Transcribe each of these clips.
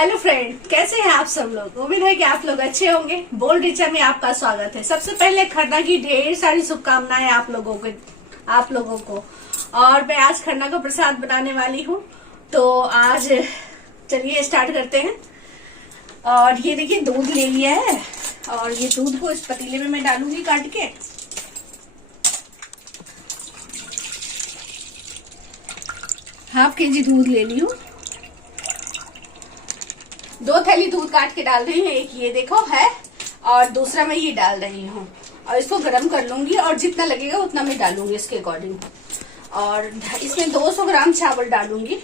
Hello friend, कैसे हैं आप सब लोग। उम्मीद है कि आप लोग अच्छे होंगे। बोल्ड रिचा में आपका स्वागत है। सबसे पहले खरना की ढेर सारी शुभकामनाएं आप लोगों को। और मैं आज खरना का प्रसाद बनाने वाली हूँ, तो आज चलिए स्टार्ट करते हैं। और ये देखिए दूध ले लिया है, और ये दूध को इस पतीले में मैं डालूंगी काट के। हाफ केजी दूध ले ली हूँ। 2 थैली दूध काट के डाल रही हूँ। एक ये देखो है, और दूसरा मैं ये डाल रही हूँ। और इसको गर्म कर लूंगी, और जितना लगेगा उतना मैं डालूंगी इसके अकॉर्डिंग। और इसमें 200 ग्राम चावल डालूंगी,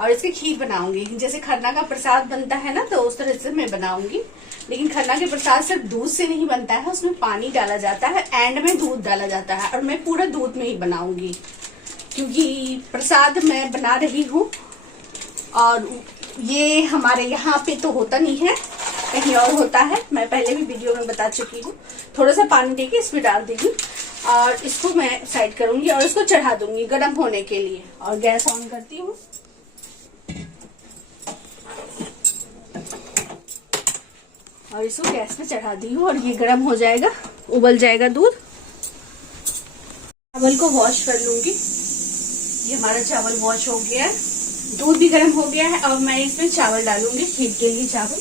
और इसकी खीर बनाऊंगी। जैसे खरना का प्रसाद बनता है ना, तो उस तरह से मैं बनाऊंगी। लेकिन खरना के प्रसाद सिर्फ दूध से नहीं बनता है, उसमें पानी डाला जाता है, एंड में दूध डाला जाता है। और मैं पूरा दूध में ही बनाऊंगी, क्योंकि प्रसाद मैं बना रही हूँ। और ये हमारे यहाँ पे तो होता नहीं है, कहीं और होता है। मैं पहले भी वीडियो में बता चुकी हूँ। थोड़ा सा पानी देके इसमें डाल देंगी, और इसको मैं साइड करूंगी, और इसको चढ़ा दूंगी गर्म होने के लिए। और गैस ऑन करती हूँ। और इसको गैस पे चढ़ा दी हूँ, और ये गर्म हो जाएगा, उबल जाएगा दूध। चावल को वॉश कर लूंगी। ये हमारा चावल वॉश हो गया है, दूध भी गर्म हो गया है। और मैं इसमें चावल डालूंगी, खीर के लिए चावल।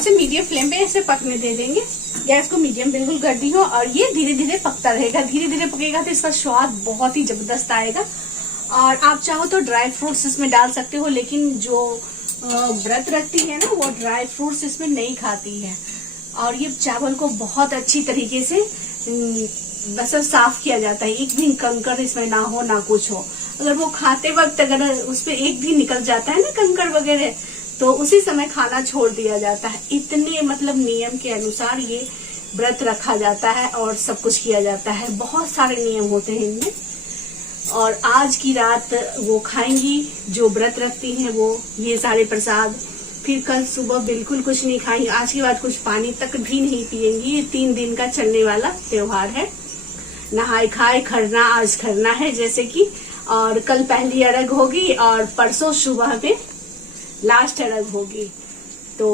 इसे मीडियम फ्लेम पे ऐसे पकने दे देंगे। गैस को मीडियम बिल्कुल कर दी हो, और ये धीरे धीरे पकता रहेगा। धीरे धीरे पकेगा तो इसका स्वाद बहुत ही जबरदस्त आएगा। और आप चाहो तो ड्राई फ्रूट्स इसमें डाल सकते हो, लेकिन जो व्रत रखती है ना, वो ड्राई फ्रूट्स इसमें नहीं खाती है। और ये चावल को बहुत अच्छी तरीके से बस साफ किया जाता है। एक भी कंकड़ इसमें ना हो, ना कुछ हो। अगर वो खाते वक्त अगर उस पर एक भी निकल जाता है ना कंकड़ वगैरह, तो उसी समय खाना छोड़ दिया जाता है। इतने मतलब नियम के अनुसार ये व्रत रखा जाता है, और सब कुछ किया जाता है। बहुत सारे नियम होते हैं इनमें। और आज की रात वो खाएंगी जो व्रत रखती हैं, वो ये सारे प्रसाद। फिर कल सुबह बिल्कुल कुछ नहीं खाएंगी। आज के बाद कुछ पानी तक भी नहीं पिएंगी। ये 3 दिन का चलने वाला त्योहार है। नहाए खाए खरना, आज खरना है जैसे कि। और कल पहली अर्घ होगी, और परसों सुबह में लास्ट अर्घ होगी। तो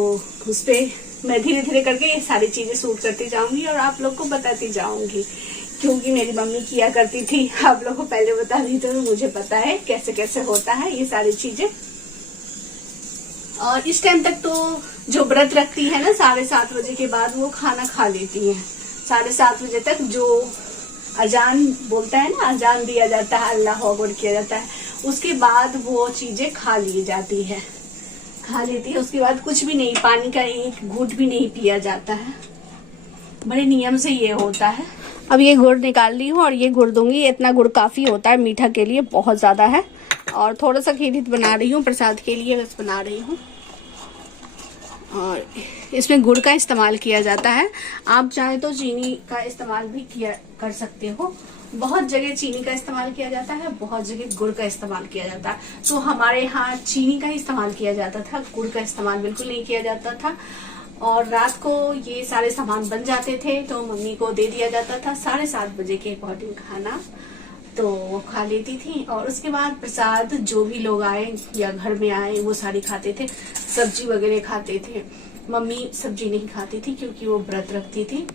उसपे मैं धीरे धीरे करके ये सारी चीजें शूट करती जाऊंगी, और आप लोग को बताती जाऊंगी। क्योंकि मेरी मम्मी किया करती थी, आप लोग को पहले बता दी, तो मुझे पता है कैसे कैसे होता है ये सारी चीजें। और इस टाइम तक तो जो व्रत रखती है ना, 7:30 बजे के बाद वो खाना खा लेती है। 7:30 बजे तक जो अजान बोलता है ना, अजान दिया जाता है, अल्लाह अकबर किया जाता है, उसके बाद वो चीजें खा ली जाती है, खा लेती है। उसके बाद कुछ भी नहीं, पानी का एक घूंट भी नहीं पिया जाता है। बड़े नियम से ये होता है। अब ये गुड़ निकाल ली हूँ, और ये गुड़ दूंगी। इतना गुड़ काफी होता है मीठा के लिए, बहुत ज्यादा है। और थोड़ा सा खीरित बना रही हूँ प्रसाद के लिए, बस बना रही हूँ। और इसमें गुड़ का इस्तेमाल किया जाता है। आप चाहे तो चीनी का इस्तेमाल भी कर सकते हो। बहुत जगह चीनी का इस्तेमाल किया जाता है, बहुत जगह गुड़ का इस्तेमाल किया जाता है। तो हमारे यहाँ चीनी का इस्तेमाल किया जाता था, गुड़ का इस्तेमाल बिल्कुल नहीं किया जाता था। और रात को ये सारे सामान बन जाते थे, तो मम्मी को दे दिया जाता था 7:30 बजे के अकॉर्डिंग खाना, तो वो खा लेती थी। और उसके बाद प्रसाद जो भी लोग आए या घर में आए, वो सारी खाते थे। सब्जी वगैरह खाते थे। मम्मी सब्जी नहीं खाती थी, क्योंकि वो व्रत रखती थी।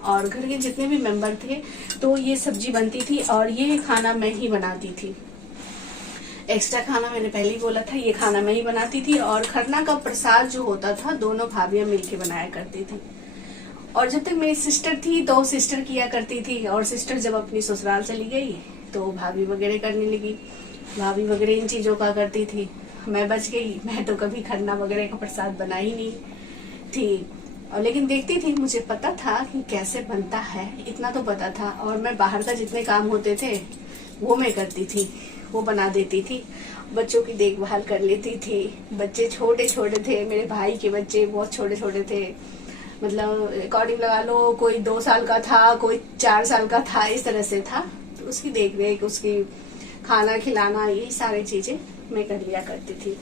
और घर के जितने भी मेंबर थे, तो ये सब्जी बनती थी, और ये खाना मैं ही बनाती थी। एक्स्ट्रा खाना मैंने पहले ही बोला था, ये खाना मैं ही बनाती थी। और खरना का प्रसाद जो होता था, दोनों भाभियां मिलके बनाया करती थी। और जब तक मेरी सिस्टर थी, तो सिस्टर किया करती थी। और सिस्टर जब अपनी ससुराल चली गई, तो भाभी वगैरह करने लगी। भाभी वगैरह इन चीजों का करती थी। मैं बच गई। मैं तो कभी खरना वगैरह का प्रसाद बना ही नहीं थी। और लेकिन देखती थी, मुझे पता था कि कैसे बनता है, इतना तो पता था। और मैं बाहर का जितने काम होते थे, वो मैं करती थी, वो बना देती थी। बच्चों की देखभाल कर लेती थी। बच्चे छोटे छोटे थे, मेरे भाई के बच्चे बहुत छोटे छोटे थे। मतलब अकॉर्डिंग लगा लो, कोई 2 साल का था, कोई 4 साल का था, इस तरह से था। तो उसकी देख रेख, उसकी खाना खिलाना, यही सारी चीजें मैं कर लिया करती थी।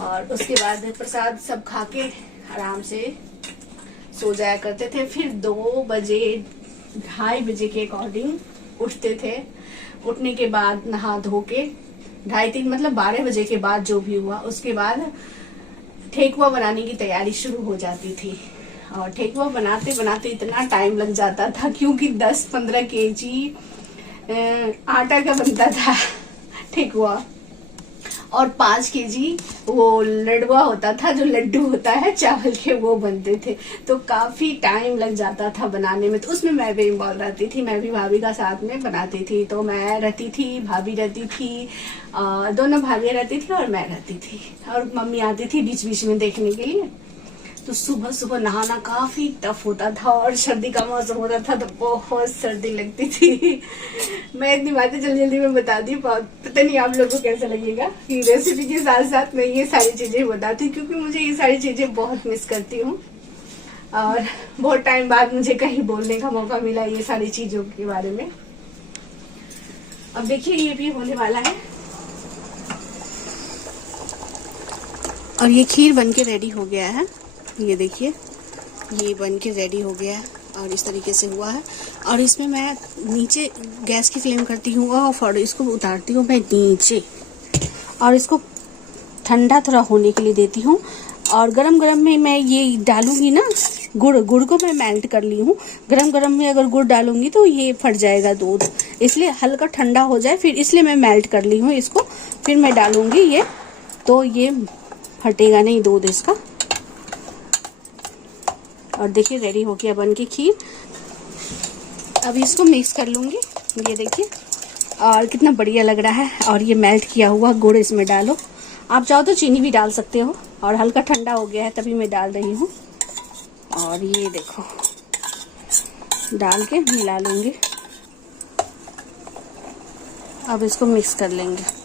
और उसके बाद प्रसाद सब खा के आराम से सो जाया करते थे। फिर 2 बजे 2:30 बजे के अकॉर्डिंग उठते थे। उठने के बाद नहा धो के 2:30-3 मतलब 12 बजे के बाद जो भी हुआ, उसके बाद ठेकुआ बनाने की तैयारी शुरू हो जाती थी। और ठेकुआ बनाते बनाते इतना टाइम लग जाता था, क्योंकि 10-15 केजी आटा का बनता था ठेकुआ, और 5 केजी वो लडुआ होता था, जो लड्डू होता है चावल के, वो बनते थे। तो काफी टाइम लग जाता था बनाने में। तो उसमें मैं भी इन्वॉल्व रहती थी, मैं भी भाभी का साथ में बनाती थी। तो मैं रहती थी, भाभी रहती थी, दोनों भाभियां रहती थी और मैं रहती थी, और मम्मी आती थी बीच बीच में देखने के लिए। तो सुबह सुबह नहाना काफी टफ होता था, और सर्दी का मौसम होता था तो बहुत सर्दी लगती थी। मैं इतनी बातें जल्दी जल्दी में बता दी, पता नहीं आप लोगों को कैसा लगेगा कि रेसिपी के साथ साथ मैं ये सारी चीजें बताती, क्योंकि मुझे ये सारी चीजें बहुत मिस करती हूँ। और बहुत टाइम बाद मुझे कहीं बोलने का मौका मिला ये सारी चीजों के बारे में। अब देखिए ये भी होने वाला है, और ये खीर बनके रेडी हो गया है। ये देखिए ये बन के रेडी हो गया है, और इस तरीके से हुआ है। और इसमें मैं नीचे गैस की फ्लेम करती हूँ और इसको उतारती हूँ मैं नीचे, और इसको ठंडा थोड़ा होने के लिए देती हूँ। और गरम गरम में मैं ये डालूंगी ना, गुड़ को मैं मेल्ट कर ली हूँ। गरम गरम में अगर गुड़ डालूंगी तो ये फट जाएगा दूध, इसलिए हल्का ठंडा हो जाए, फिर इसलिए मैं मेल्ट कर ली हूँ इसको। फिर मैं डालूंगी ये, तो ये फटेगा नहीं दूध इसका। और देखिए रेडी हो गया बन के खीर। अब इसको मिक्स कर लूंगी, ये देखिए, और कितना बढ़िया लग रहा है। और ये मेल्ट किया हुआ गुड़ इसमें डालो, आप चाहो तो चीनी भी डाल सकते हो। और हल्का ठंडा हो गया है तभी मैं डाल रही हूँ। और ये देखो डाल के मिला लूंगी। अब इसको मिक्स कर लेंगे।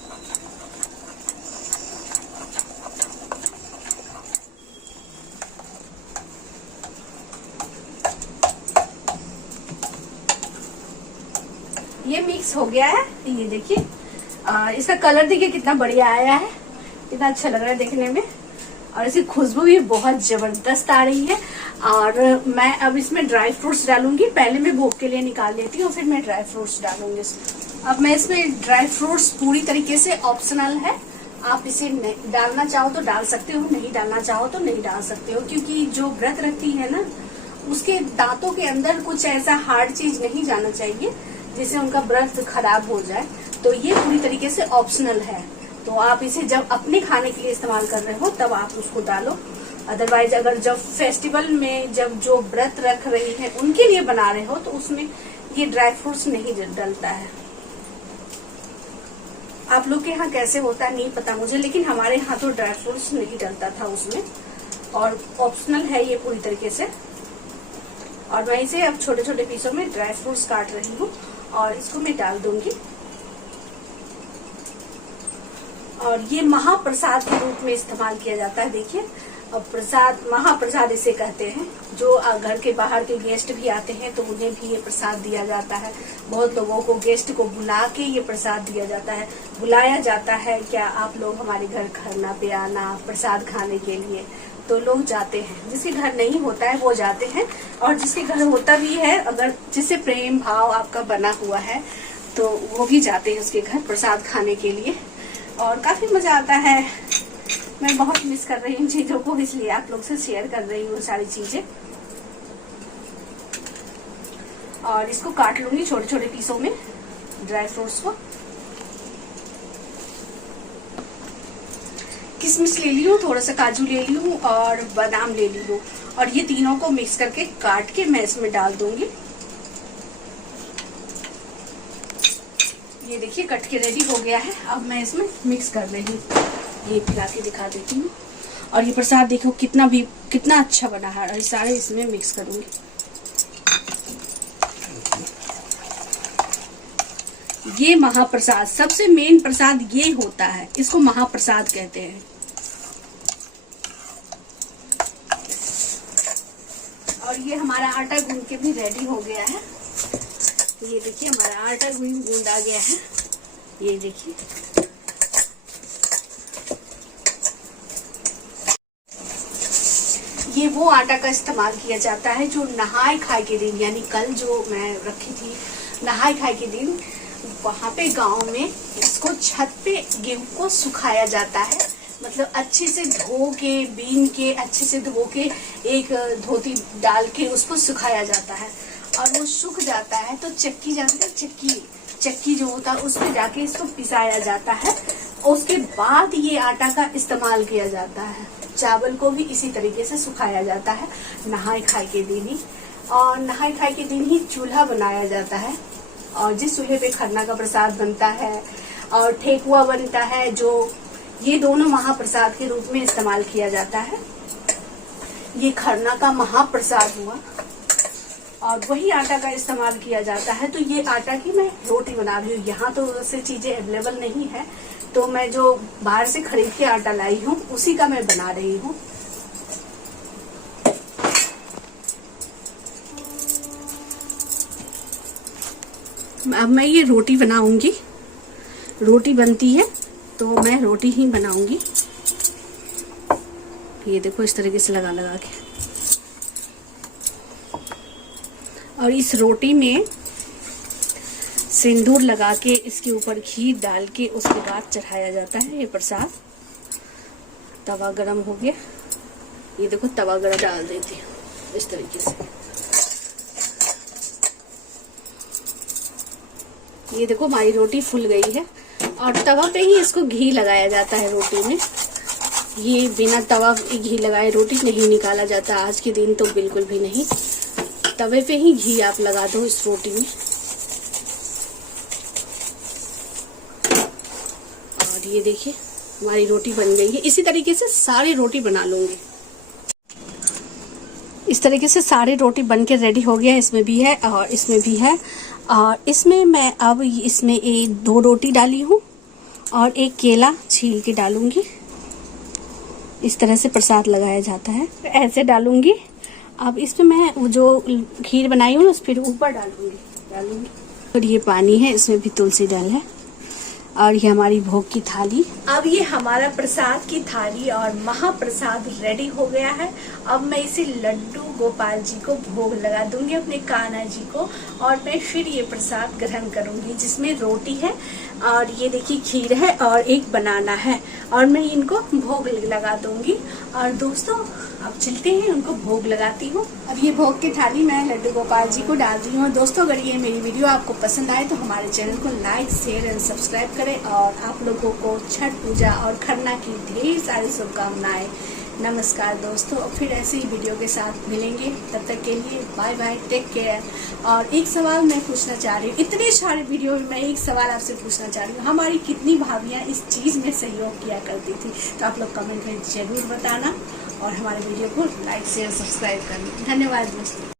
ये मिक्स हो गया है, ये देखिए इसका कलर देखिए कितना बढ़िया आया है, कितना अच्छा लग रहा है देखने में। और इसकी खुशबू भी बहुत जबरदस्त आ रही है। और मैं अब इसमें ड्राई फ्रूट्स डालूंगी। पहले मैं भोग के लिए निकाल लेती हूँ, फिर मैं ड्राई फ्रूट्स डालूंगी इसमें। अब मैं इसमें ड्राई फ्रूट्स पूरी तरीके से ऑप्शनल है, आप इसे डालना चाहो तो डाल सकते हो, नहीं डालना चाहो तो नहीं डाल सकते हो। क्योंकि जो व्रत रखती है ना, उसके दांतों के अंदर कुछ ऐसा हार्ड चीज नहीं जाना चाहिए जिससे उनका व्रत खराब हो जाए। तो ये पूरी तरीके से ऑप्शनल है। तो आप इसे जब अपने खाने के लिए इस्तेमाल कर रहे हो तब आप उसको डालो। अदरवाइज अगर जब फेस्टिवल में जब जो व्रत रख रही है उनके लिए बना रहे हो तो उसमें ये ड्राई फ्रूट्स नहीं डलता है। आप लोग के यहाँ कैसे होता है नहीं पता मुझे, लेकिन हमारे यहाँ तो ड्राई फ्रूट्स नहीं डलता था उसमें, और ऑप्शनल है ये पूरी तरीके से। और मैं इसे अब छोटे छोटे पीसों में ड्राई फ्रूट्स काट रही हूँ और इसको मैं डाल दूंगी। और ये महाप्रसाद के रूप में इस्तेमाल किया जाता है। देखिए अब प्रसाद, महाप्रसाद इसे कहते हैं। जो घर के बाहर के गेस्ट भी आते हैं तो उन्हें भी ये प्रसाद दिया जाता है। बहुत लोगों को गेस्ट को बुला के ये प्रसाद दिया जाता है, बुलाया जाता है, क्या आप लोग हमारे घर खाना पे आना प्रसाद खाने के लिए। तो लोग जाते हैं, जिसके घर नहीं होता है वो जाते हैं, और जिसके घर होता भी है, अगर जिससे प्रेम भाव आपका बना हुआ है तो वो भी जाते हैं उसके घर प्रसाद खाने के लिए। और काफी मजा आता है। मैं बहुत मिस कर रही हूँ चीजों को, इसलिए आप लोग से शेयर कर रही हूँ सारी चीजें। और इसको काट लूंगी छोटे छोटे पीसों में, ड्राई फ्रूट्स को। किशमिश ले ली हूँ, थोड़ा सा काजू ले ली हूँ और बादाम ले ली हूँ, और ये तीनों को मिक्स करके काट के मैं इसमें डाल दूंगी। ये देखिए कट के रेडी हो गया है। अब मैं इसमें मिक्स कर रही हूँ, ये पिला के दिखा देती हूँ। और ये प्रसाद देखो कितना अच्छा बना है, और सारे इसमें मिक्स करूंगी। ये महाप्रसाद, सबसे मेन प्रसाद ये होता है, इसको महाप्रसाद कहते हैं। और ये हमारा आटा गूंद के भी रेडी हो गया है। ये देखिए हमारा आटा गूंद आ गया है। ये देखिए, ये वो आटा का इस्तेमाल किया जाता है जो नहाए खाए के दिन, यानी कल जो मैं रखी थी नहाए खाए के दिन, वहां पे गांव में इसको छत पे गेहूं को सुखाया जाता है। मतलब अच्छे से धो के, बीन के, अच्छे से धो के एक धोती डाल के उसको सुखाया जाता है, और वो सूख जाता है तो चक्की, जानते हैं चक्की जो होता है उस पे जाके इसको पिसाया जाता है। उसके बाद ये आटा का इस्तेमाल किया जाता है। चावल को भी इसी तरीके से सुखाया जाता है नहाए खाए के दिन ही, और नहाए खाए के दिन ही चूल्हा बनाया जाता है, और जिस चूल्हे पे खरना का प्रसाद बनता है और ठेकुआ बनता है, जो ये दोनों महाप्रसाद के रूप में इस्तेमाल किया जाता है। ये खरना का महाप्रसाद हुआ, और वही आटा का इस्तेमाल किया जाता है। तो ये आटा की मैं रोटी बना रही हूँ। यहाँ तो वैसे चीजें अवेलेबल नहीं है, तो मैं जो बाहर से खरीद के आटा लाई हूँ उसी का मैं बना रही हूँ। अब मैं ये रोटी बनाऊंगी, रोटी बनती है तो मैं रोटी ही बनाऊंगी। ये देखो इस तरीके से लगा लगा के, और इस रोटी में सिंदूर लगा के इसके ऊपर घी डाल के उसके बाद चढ़ाया जाता है ये प्रसाद। तवा गरम हो गया, ये देखो तवा गरम डाल देती हूँ इस तरीके से। ये देखो हमारी रोटी फूल गई है, और तवा पे ही इसको घी लगाया जाता है रोटी में। ये बिना तवा घी लगाए रोटी नहीं निकाला जाता आज के दिन, तो बिल्कुल भी नहीं। तवे पे ही घी आप लगा दो इस रोटी में। और ये देखिए हमारी रोटी बन गई है। इसी तरीके से सारी रोटी बना लूंगी। इस तरीके से सारी रोटी बन के रेडी हो गया। इसमें भी है और इसमें भी है, और इसमें मैं अब इसमें 2 रोटी डाली हूँ और एक केला छील के डालूंगी। इस तरह से प्रसाद लगाया जाता है, ऐसे डालूंगी। अब इसमें मैं जो खीर बनाई हूँ उस फिर ऊपर डालूंगी। और ये पानी है, इसमें भी तुलसी डाल है, और ये हमारी भोग की थाली। अब ये हमारा प्रसाद की थाली और महाप्रसाद रेडी हो गया है। अब मैं इसे लड्डू गोपाल जी को भोग लगा दूंगी, अपने कान्हा जी को, और मैं फिर ये प्रसाद ग्रहण करूंगी, जिसमें रोटी है और ये देखिए खीर है और एक बनाना है, और मैं इनको भोग लगा दूंगी। और दोस्तों अब चलते हैं, उनको भोग लगाती हूँ। अब ये भोग की थाली मैं लड्डू गोपाल जी को डाल रही हूँ। दोस्तों अगर ये मेरी वीडियो आपको पसंद आए तो हमारे चैनल को लाइक, शेयर एंड सब्सक्राइब करें, और आप लोगों को छठ पूजा और खरना की ढेर सारी शुभकामनाएं। नमस्कार दोस्तों, फिर ऐसे ही वीडियो के साथ मिलेंगे। तब तक के लिए बाय बाय, टेक केयर। और एक सवाल मैं पूछना चाह रही हूँ, इतने सारे वीडियो में मैं एक सवाल आपसे पूछना चाह रही हूँ, हमारी कितनी भाभियाँ इस चीज़ में सहयोग किया करती थी? तो आप लोग कमेंट में जरूर बताना, और हमारे वीडियो को लाइक शेयर सब्सक्राइब करना। धन्यवाद दोस्तों।